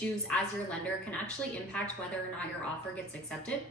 choose as your lender can actually impact whether or not your offer gets accepted?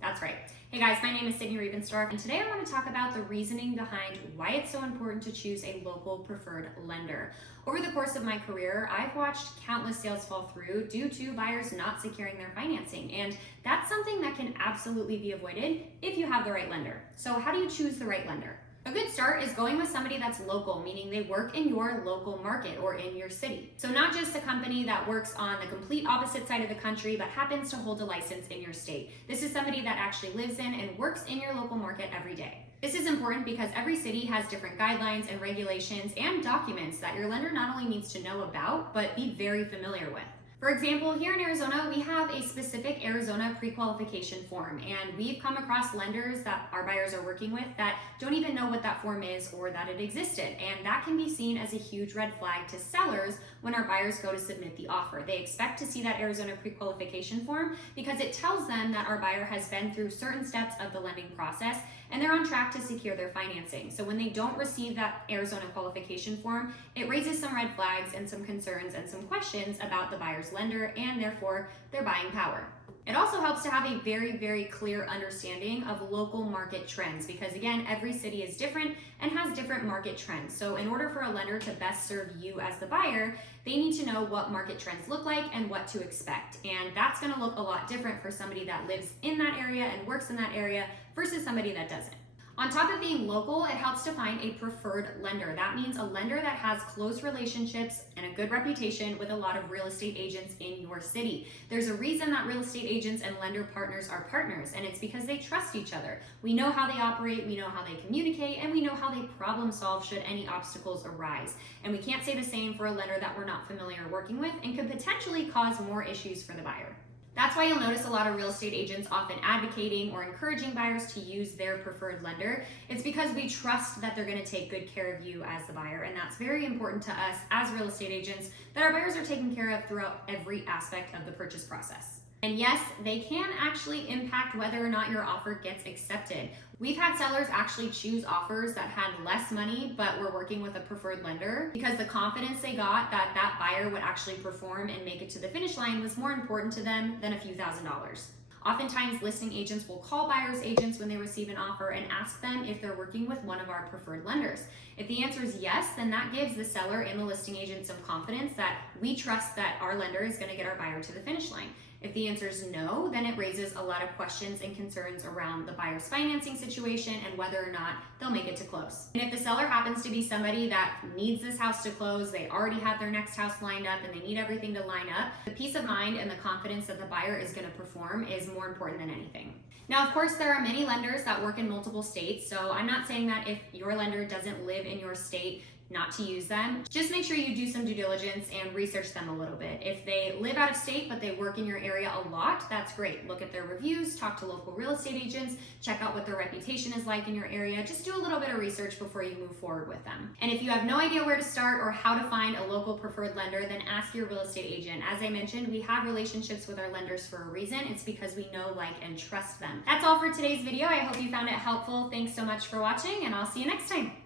That's right. Hey guys, my name is Sydney Riebenstorff, and today I want to talk about the reasoning behind why it's so important to choose a local preferred lender. Over the course of my career, I've watched countless sales fall through due to buyers not securing their financing, and that's something that can absolutely be avoided if you have the right lender. So how do you choose the right lender? A good start is going with somebody that's local, meaning they work in your local market or in your city. So not just a company that works on the complete opposite side of the country, but happens to hold a license in your state. This is somebody that actually lives in and works in your local market every day. This is important because every city has different guidelines and regulations and documents that your lender not only needs to know about, but be very familiar with. For example, here in Arizona, we have a specific Arizona pre-qualification form, and we've come across lenders that our buyers are working with that don't even know what that form is or that it existed, and that can be seen as a huge red flag to sellers when our buyers go to submit the offer. They expect to see that Arizona pre-qualification form because it tells them that our buyer has been through certain steps of the lending process and they're on track to secure their financing. So when they don't receive that Arizona qualification form, it raises some red flags and some concerns and some questions about the buyer's lender and therefore their buying power. It also helps to have a very, very clear understanding of local market trends because again, every city is different and has different market trends. So in order for a lender to best serve you as the buyer, they need to know what market trends look like and what to expect. And that's gonna look a lot different for somebody that lives in that area and works in that area versus somebody that doesn't. On top of being local, it helps to find a preferred lender. That means a lender that has close relationships and a good reputation with a lot of real estate agents in your city. There's a reason that real estate agents and lender partners are partners, and it's because they trust each other. We know how they operate, we know how they communicate, and we know how they problem solve should any obstacles arise. And we can't say the same for a lender that we're not familiar working with and could potentially cause more issues for the buyer. That's why you'll notice a lot of real estate agents often advocating or encouraging buyers to use their preferred lender. It's because we trust that they're going to take good care of you as the buyer, and that's very important to us as real estate agents, that our buyers are taken care of throughout every aspect of the purchase process. And yes, they can actually impact whether or not your offer gets accepted. We've had sellers actually choose offers that had less money but were working with a preferred lender because the confidence they got that that buyer would actually perform and make it to the finish line was more important to them than a few $1,000s. Oftentimes, listing agents will call buyer's agents when they receive an offer and ask them if they're working with one of our preferred lenders. If the answer is yes, then that gives the seller and the listing agent some confidence that we trust that our lender is going to get our buyer to the finish line. If the answer is no, then it raises a lot of questions and concerns around the buyer's financing situation and whether or not they'll make it to close. And if the seller happens to be somebody that needs this house to close, they already have their next house lined up and they need everything to line up, the peace of mind and the confidence that the buyer is going to perform is more important than anything. Now, of course, there are many lenders that work in multiple states, so I'm not saying that if your lender doesn't live in your state, not to use them. Just make sure you do some due diligence and research them a little bit. If they live out of state but they work in your area a lot, that's great. Look at their reviews, talk to local real estate agents, check out what their reputation is like in your area. Just do a little bit of research before you move forward with them. And if you have no idea where to start or how to find a local preferred lender, then ask your real estate agent. As I mentioned, we have relationships with our lenders for a reason. It's because we know, like, and trust them. That's all for today's video. I hope you found it helpful. Thanks so much for watching, and I'll see you next time.